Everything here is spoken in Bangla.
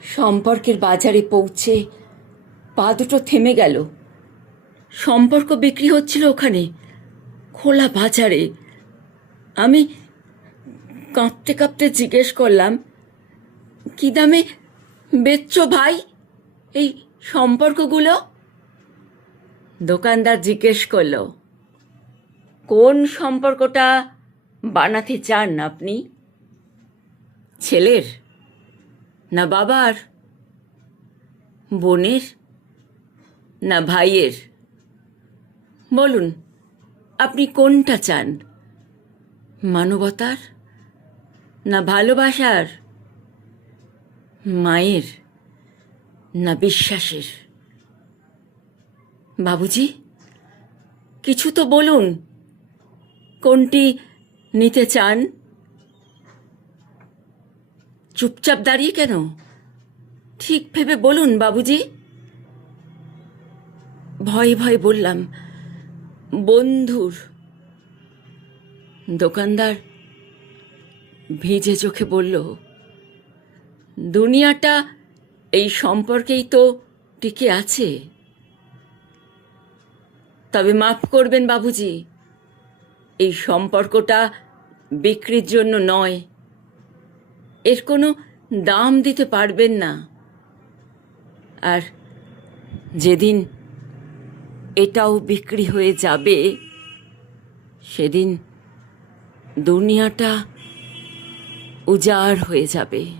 সম্পর্কের বাজারে পৌঁছে পা দুটো থেমে গেল। সম্পর্ক বিক্রি হচ্ছিল ওখানে, খোলা বাজারে। আমি কাঁপতে কাঁপতে জিজ্ঞেস করলাম, কি দামে বেচছো ভাই এই সম্পর্কগুলো? দোকানদার জিজ্ঞেস করল, কোন সম্পর্কটা বানাতে চান আপনি? ছেলের, না বাবার, বোনের, না ভাইয়ের? বলুন, আপনি কোনটা চান? মানবতার, না ভালোবাসার, মায়ের, না বিশ্বাসের? বাবুজি, কিছু তো বলুন, কোনটি নিতে চান? চুপচাপ দাঁড়িয়ে কেন? ঠিক ভেবে বলুন বাবুজি। ভয়ে ভয়ে বললাম, বন্ধুর। দোকানদার ভিজে চোখে বলল, দুনিয়াটা এই সম্পর্কেই তো টিকে আছে। তবে মাফ করবেন বাবুজি, এই সম্পর্কটা বিক্রির জন্য নয়। এর কোনো দাম দিতে পারবেন না। আর যেদিন এটাও বিক্রি হয়ে যাবে, সেদিন দুনিয়াটা উজাড় হয়ে যাবে।